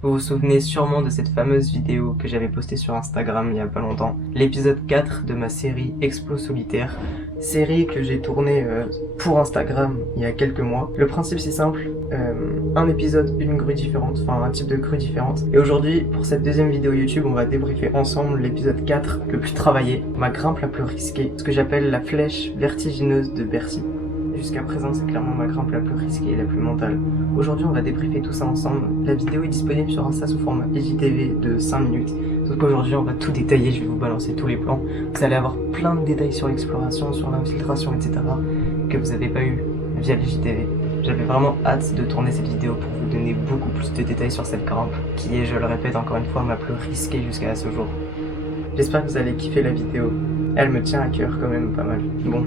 Vous vous souvenez sûrement de cette fameuse vidéo que j'avais postée sur Instagram il y a pas longtemps, l'épisode 4 de ma série Explo Solitaire, série que j'ai tournée pour Instagram il y a quelques mois. Le principe c'est simple, un épisode, une grue différente, enfin un type de grue différente. Et aujourd'hui, pour cette deuxième vidéo YouTube, on va débriefer ensemble l'épisode 4, le plus travaillé, ma grimpe la plus risquée, ce que j'appelle la flèche vertigineuse de Bercy. Jusqu'à présent, c'est clairement ma grimpe la plus risquée et la plus mentale. Aujourd'hui, on va débriefer tout ça ensemble. La vidéo est disponible sur Insta sous format IGTV de 5 minutes. Sauf qu'aujourd'hui, on va tout détailler, je vais vous balancer tous les plans. Vous allez avoir plein de détails sur l'exploration, sur l'infiltration, etc. que vous n'avez pas eu via l'IGTV. J'avais vraiment hâte de tourner cette vidéo pour vous donner beaucoup plus de détails sur cette grimpe, qui est, je le répète encore une fois, ma plus risquée jusqu'à ce jour. J'espère que vous allez kiffer la vidéo. Elle me tient à cœur quand même pas mal. Bon,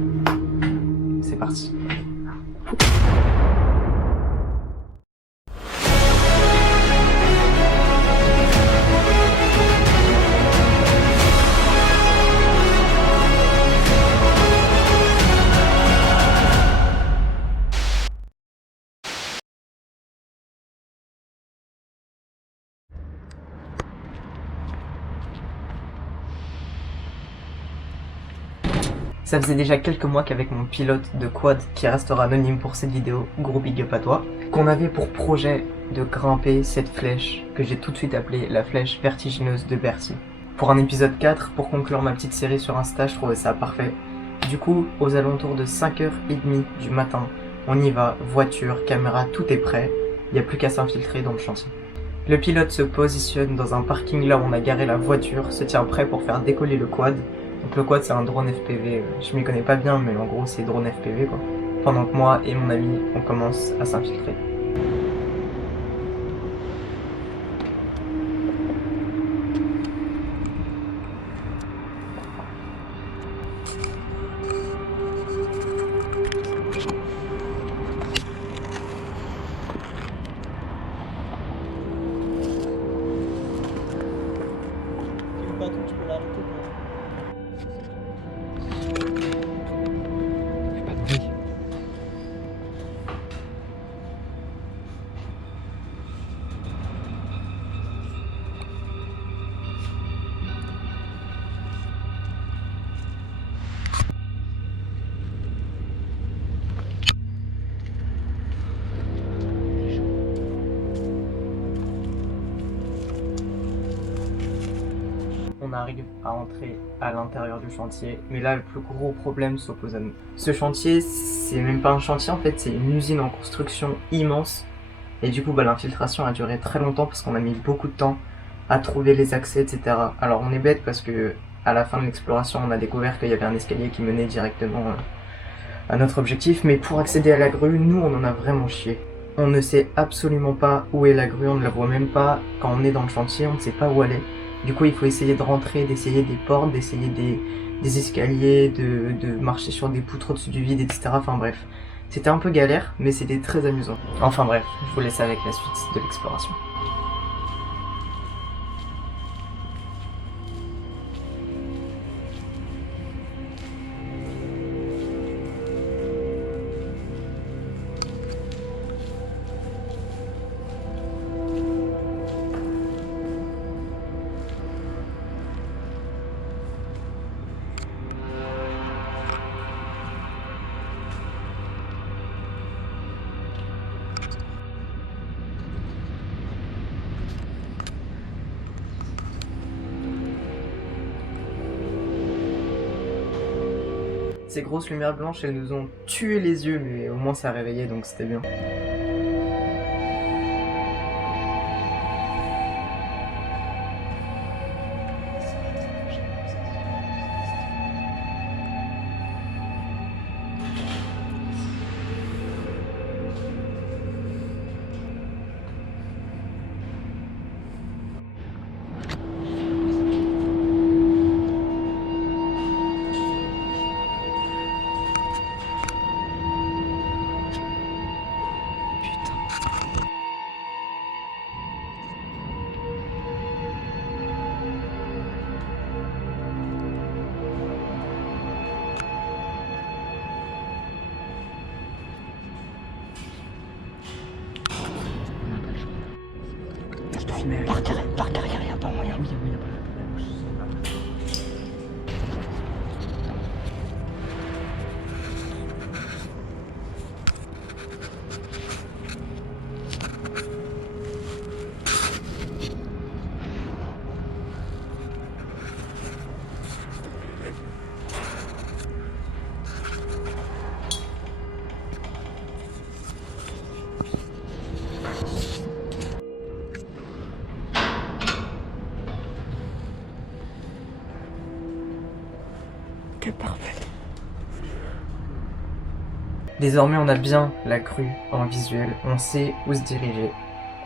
c'est parti. Ça faisait déjà quelques mois qu'avec mon pilote de quad, qui restera anonyme pour cette vidéo, gros big up à toi, qu'on avait pour projet de grimper cette flèche que j'ai tout de suite appelée la flèche vertigineuse de Bercy. Pour un épisode 4, pour conclure ma petite série sur Insta, je trouvais ça parfait. Du coup, aux alentours de 5h30 du matin, on y va, voiture, caméra, tout est prêt, il n'y a plus qu'à s'infiltrer dans le chantier. Le pilote se positionne dans un parking là où on a garé la voiture, se tient prêt pour faire décoller le quad. Donc le quad c'est un drone FPV, je m'y connais pas bien mais en gros c'est drone FPV quoi. Pendant que moi et mon ami on commence à s'infiltrer. Le bateau, tu peux l'arrêter quoi. Fais pas de bruit. On arrive à entrer à l'intérieur du chantier, mais là le plus gros problème s'oppose à nous. Ce chantier, c'est même pas un chantier en fait, c'est une usine en construction immense. Et du coup l'infiltration a duré très longtemps parce qu'on a mis beaucoup de temps à trouver les accès, etc. Alors on est bête parce que à la fin de l'exploration on a découvert qu'il y avait un escalier qui menait directement à notre objectif, mais pour accéder à la grue, nous on en a vraiment chié. On ne sait absolument pas où est la grue, on ne la voit même pas quand on est dans le chantier, on ne sait pas où elle est. Du coup, il faut essayer de rentrer, d'essayer des portes, d'essayer des escaliers, de marcher sur des poutres au-dessus du vide, etc. Enfin bref, c'était un peu galère, mais c'était très amusant. Enfin bref, je vous laisse avec la suite de l'exploration. Ces grosses lumières blanches, elles nous ont tué les yeux, mais au moins ça a réveillé, donc c'était bien. je te filme. Par derrière, il y a pas moyen. Oui, il y a pas Ok, parfait. Désormais, on a bien la grue en visuel, on sait où se diriger.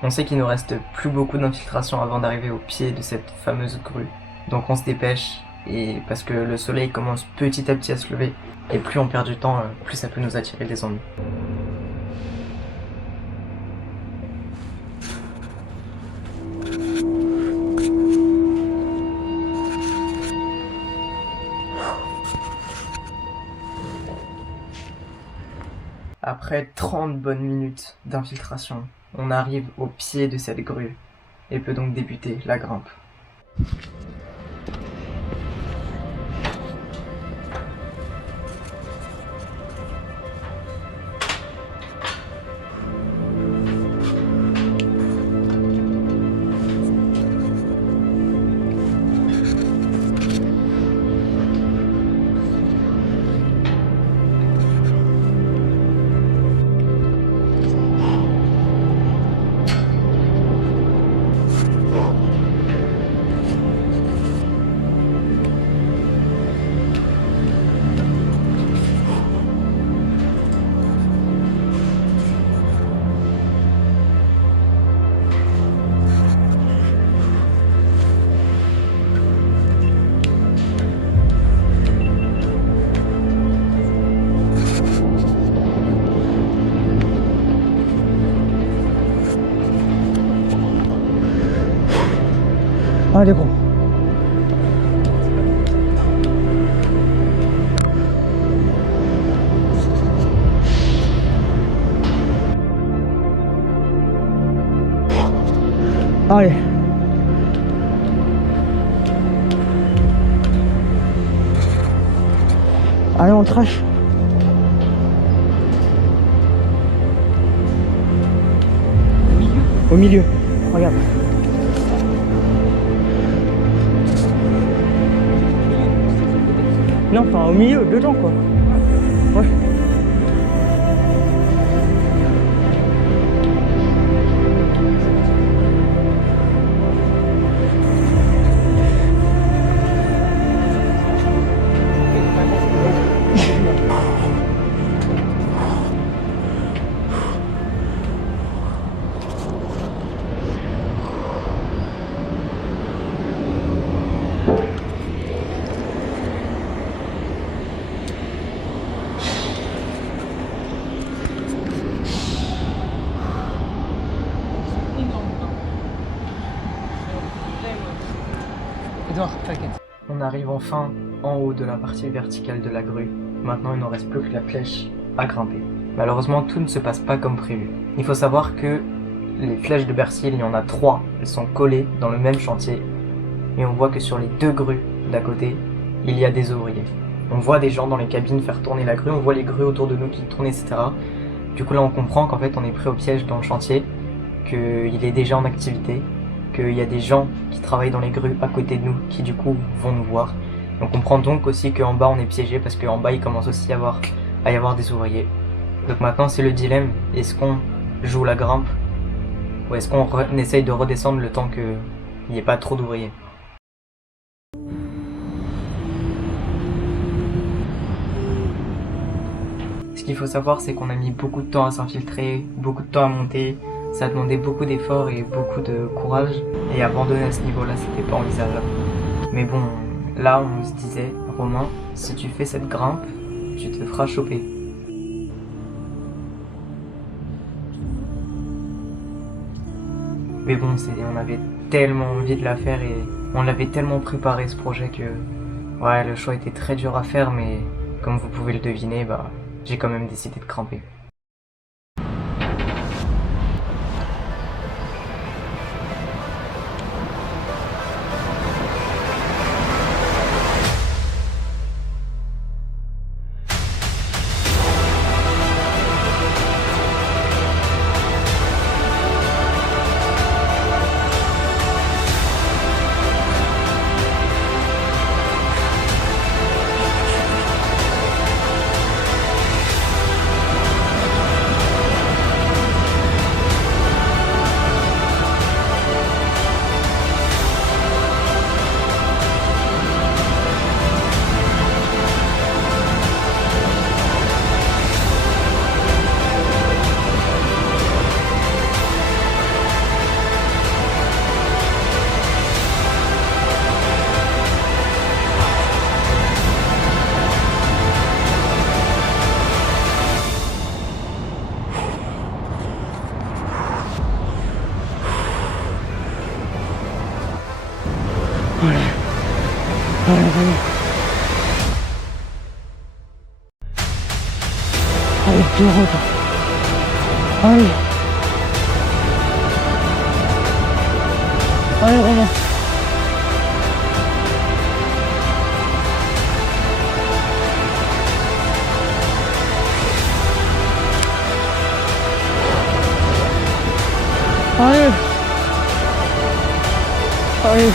On sait qu'il nous reste plus beaucoup d'infiltration avant d'arriver au pied de cette fameuse grue. Donc on se dépêche, et parce que le soleil commence petit à petit à se lever, et plus on perd du temps, plus ça peut nous attirer des ennuis. Après 30 bonnes minutes d'infiltration, on arrive au pied de cette grue, et peut donc débuter la grimpe. Allez, gros. Allez. Allez, on trash. Au milieu. Regarde. Non, enfin au milieu, dedans quoi. Ouais. Edouard, t'inquiète. On arrive enfin en haut de la partie verticale de la grue. Maintenant, il ne reste plus que la flèche à grimper. Malheureusement, tout ne se passe pas comme prévu. Il faut savoir que les flèches de Bercy, il y en a 3. Elles sont collées dans le même chantier. Et on voit que sur les 2 grues d'à côté, il y a des ouvriers. On voit des gens dans les cabines faire tourner la grue, on voit les grues autour de nous qui tournent, etc. Du coup là on comprend qu'en fait on est pris au piège dans le chantier, qu'il est déjà en activité, qu'il y a des gens qui travaillent dans les grues à côté de nous qui du coup vont nous voir. On comprend donc aussi qu'en bas on est piégé parce qu'en bas il commence aussi à y avoir des ouvriers. Donc maintenant c'est le dilemme, est-ce qu'on joue la grimpe ou est-ce qu'on essaye de redescendre le temps qu'il n'y ait pas trop d'ouvriers. Ce qu'il faut savoir, c'est qu'on a mis beaucoup de temps à s'infiltrer, beaucoup de temps à monter. Ça a demandé beaucoup d'efforts et beaucoup de courage. Et abandonner à ce niveau-là, c'était pas envisageable. Mais bon, là, on se disait, Romain, si tu fais cette grimpe, tu te feras choper. Mais bon, on avait tellement envie de la faire et on l'avait tellement préparé ce projet que ouais, le choix était très dur à faire, mais comme vous pouvez le deviner, bah, j'ai quand même décidé de grimper. Allez. Allez, allez. Allez, pied route. Allez. Allez, Romain. Allez. Allez.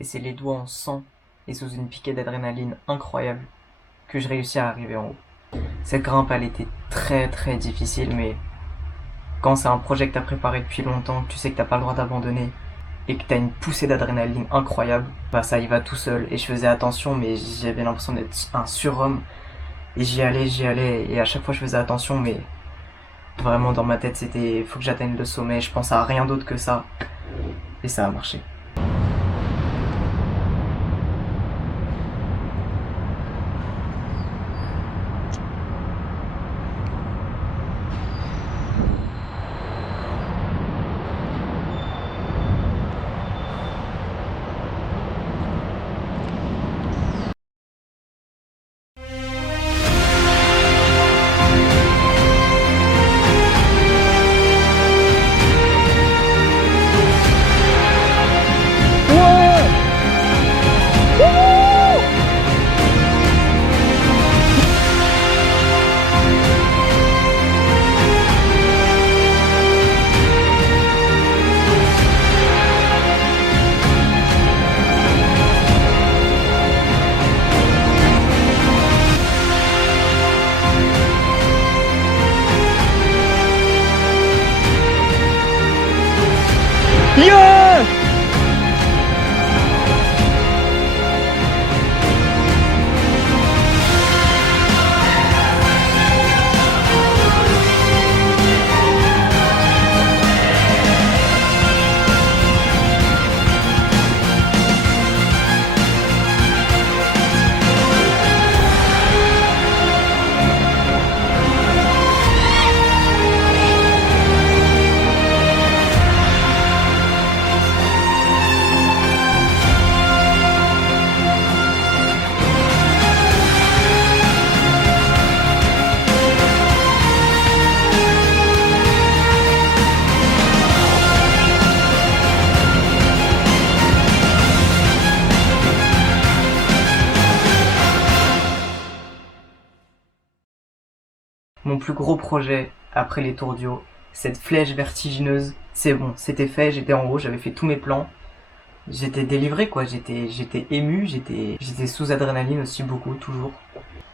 Et c'est les doigts en sang et sous une piquée d'adrénaline incroyable que je réussis à arriver en haut. Cette grimpe, elle était très très difficile, mais quand c'est un projet que t'as préparé depuis longtemps, que tu sais que t'as pas le droit d'abandonner et que t'as une poussée d'adrénaline incroyable, bah ça y va tout seul. Et je faisais attention, mais j'avais l'impression d'être un surhomme. Et j'y allais, et à chaque fois je faisais attention, mais vraiment dans ma tête c'était faut que j'atteigne le sommet, je pensais à rien d'autre que ça. Et ça a marché. Yeah! Mon plus gros projet, après les tours du haut, cette flèche vertigineuse, c'est bon, c'était fait, j'étais en haut, j'avais fait tous mes plans. J'étais délivré quoi, j'étais ému, j'étais sous adrénaline aussi beaucoup, toujours.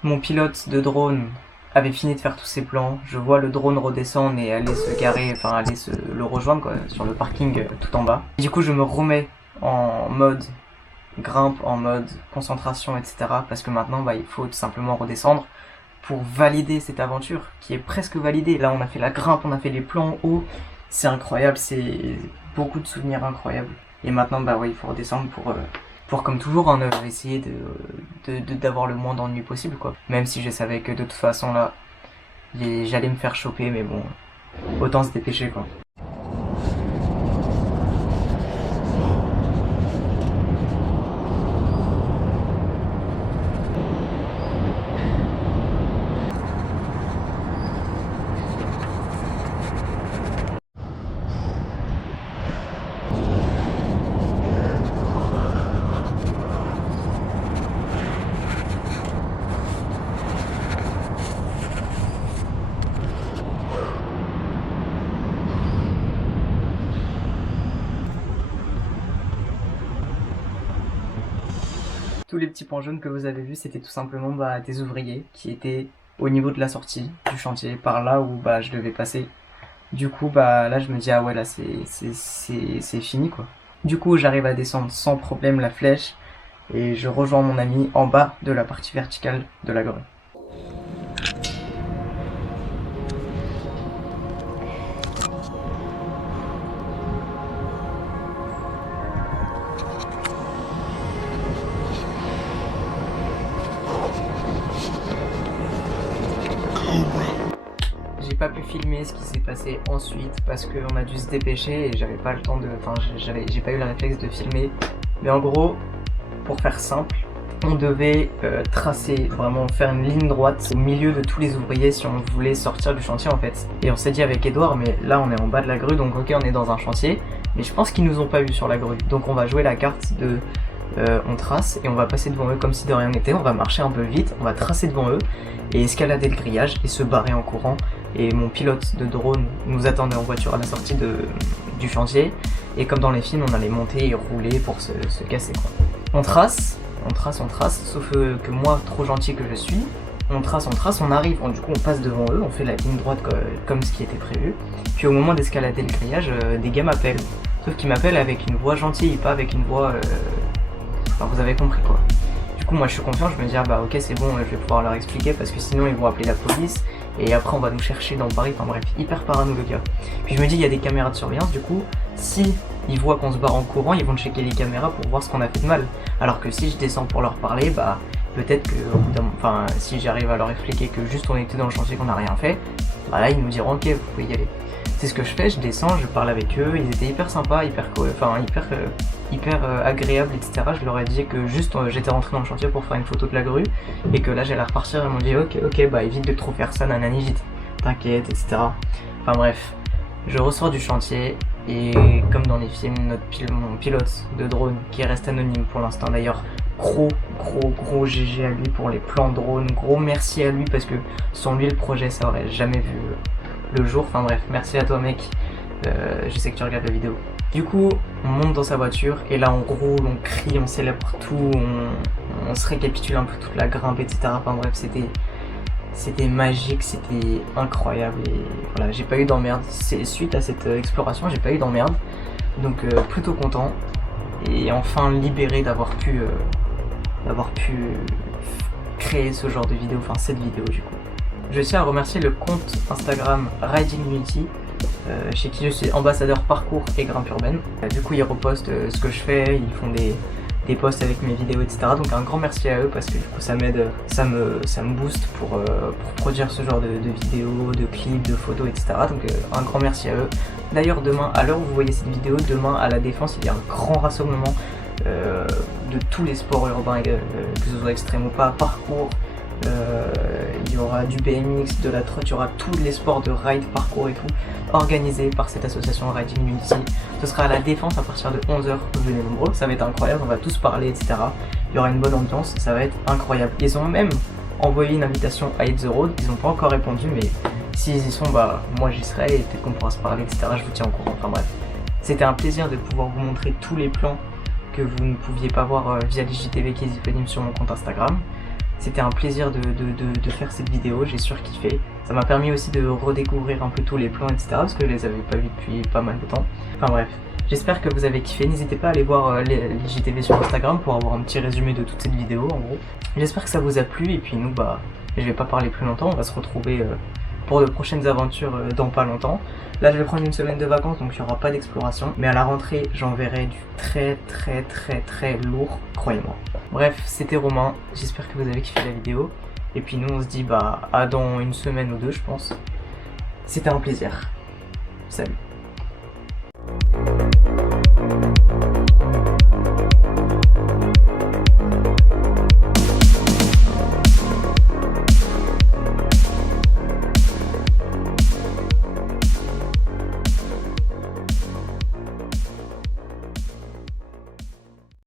Mon pilote de drone avait fini de faire tous ses plans, je vois le drone redescendre et aller se garer, enfin aller le rejoindre quoi, sur le parking tout en bas. Et du coup je me remets en mode grimpe, en mode concentration, etc. Parce que maintenant bah, il faut tout simplement redescendre pour valider cette aventure qui est presque validée. Là on a fait la grimpe, on a fait les plans hauts, c'est incroyable, c'est beaucoup de souvenirs incroyables. Et maintenant bah ouais, il faut redescendre pour comme toujours hein, essayer d'avoir le moins d'ennuis possible quoi. Même si je savais que de toute façon là j'allais me faire choper, mais bon, autant se dépêcher quoi. Tous les petits points jaunes que vous avez vus, c'était tout simplement des ouvriers qui étaient au niveau de la sortie du chantier, par là où je devais passer. Du coup, là, je me dis, ah ouais, là, c'est fini, quoi. Du coup, j'arrive à descendre sans problème la flèche et je rejoins mon ami en bas de la partie verticale de la grue. J'ai pas pu filmer ce qui s'est passé ensuite parce qu'on a dû se dépêcher et j'avais pas le temps de... Enfin, j'ai pas eu le réflexe de filmer. Mais en gros, pour faire simple, on devait tracer, vraiment faire une ligne droite au milieu de tous les ouvriers si on voulait sortir du chantier en fait. Et on s'est dit avec Edouard, mais là on est en bas de la grue, donc ok on est dans un chantier, mais je pense qu'ils nous ont pas vus sur la grue. Donc on va jouer la carte de... on trace et on va passer devant eux comme si de rien n'était, on va marcher un peu vite, on va tracer devant eux et escalader le grillage et se barrer en courant. Et mon pilote de drone nous attendait en voiture à la sortie du chantier et comme dans les films on allait monter et rouler pour se casser quoi. On trace, sauf que moi trop gentil que je suis, on trace, on arrive, du coup on passe devant eux, on fait la ligne droite comme ce qui était prévu, puis au moment d'escalader le grillage, des gars m'appellent, sauf qu'ils m'appellent avec une voix gentille, pas avec une voix... Enfin, vous avez compris quoi. Du coup moi je suis confiant, je me dis ok c'est bon, je vais pouvoir leur expliquer parce que sinon ils vont appeler la police et après on va nous chercher dans Paris, enfin bref, hyper parano le gars. Puis je me dis il y a des caméras de surveillance, du coup si ils voient qu'on se barre en courant, ils vont checker les caméras pour voir ce qu'on a fait de mal. Alors que si je descends pour leur parler, peut-être que si j'arrive à leur expliquer que juste on était dans le chantier, qu'on n'a rien fait, là ils nous diront ok vous pouvez y aller. C'est ce que je fais, je descends, je parle avec eux, ils étaient hyper sympas, hyper agréables, etc. Je leur ai dit que juste j'étais rentré dans le chantier pour faire une photo de la grue et que là j'allais repartir. Ils m'ont dit ok évite de trop faire ça, nanani, j'étais t'inquiète, etc. Enfin bref, je ressors du chantier et comme dans les films, mon pilote de drone qui reste anonyme pour l'instant d'ailleurs, gros GG à lui pour les plans drone, gros merci à lui parce que sans lui le projet ça aurait jamais vu le jour. Enfin bref, merci à toi mec, je sais que tu regardes la vidéo. Du coup on monte dans sa voiture et là on roule, on crie, on célèbre tout, on se récapitule un peu toute la grimpe, etc. Enfin bref, c'était magique, c'était incroyable et voilà, j'ai pas eu d'emmerde. Suite à cette exploration, j'ai pas eu d'emmerde, donc plutôt content et enfin libéré d'avoir pu créer ce genre de vidéo, enfin cette vidéo du coup. Je tiens à remercier le compte Instagram Riding Unity, chez qui je suis ambassadeur parcours et grimpe urbaine. Du coup ils repostent ce que je fais, ils font des posts avec mes vidéos, etc. Donc un grand merci à eux parce que du coup ça m'aide, ça me booste pour produire ce genre de vidéos, de clips, de photos, etc. Donc un grand merci à eux. D'ailleurs demain, à l'heure où vous voyez cette vidéo, demain à la Défense il y a un grand rassemblement de tous les sports urbains, que ce soit extrême ou pas, parcours, il y aura du BMX, de la trotte, il y aura tous les sports de ride, parcours et tout, organisés par cette association Riding Unity. Ce sera à la Défense à partir de 11h, venez nombreux, ça va être incroyable, on va tous parler, etc. Il y aura une bonne ambiance, ça va être incroyable. Ils ont même envoyé une invitation à Hit the Road, ils n'ont pas encore répondu, mais s'ils y sont, moi j'y serai et peut-être qu'on pourra se parler, etc. Je vous tiens au courant, enfin bref. C'était un plaisir de pouvoir vous montrer tous les plans que vous ne pouviez pas voir via l'IGTV qui est disponible sur mon compte Instagram. C'était un plaisir de faire cette vidéo, j'ai surkiffé. Ça m'a permis aussi de redécouvrir un peu tous les plans, etc. parce que je les avais pas vus depuis pas mal de temps. Enfin bref, j'espère que vous avez kiffé. N'hésitez pas à aller voir l'IGTV sur Instagram pour avoir un petit résumé de toute cette vidéo en gros. J'espère que ça vous a plu et puis nous, je vais pas parler plus longtemps, on va se retrouver pour de prochaines aventures dans pas longtemps. Là je vais prendre une semaine de vacances donc il n'y aura pas d'exploration, mais à la rentrée j'enverrai du très lourd, croyez-moi. Bref, c'était Romain, j'espère que vous avez kiffé la vidéo et puis nous on se dit à dans une semaine ou deux je pense. C'était un plaisir, salut.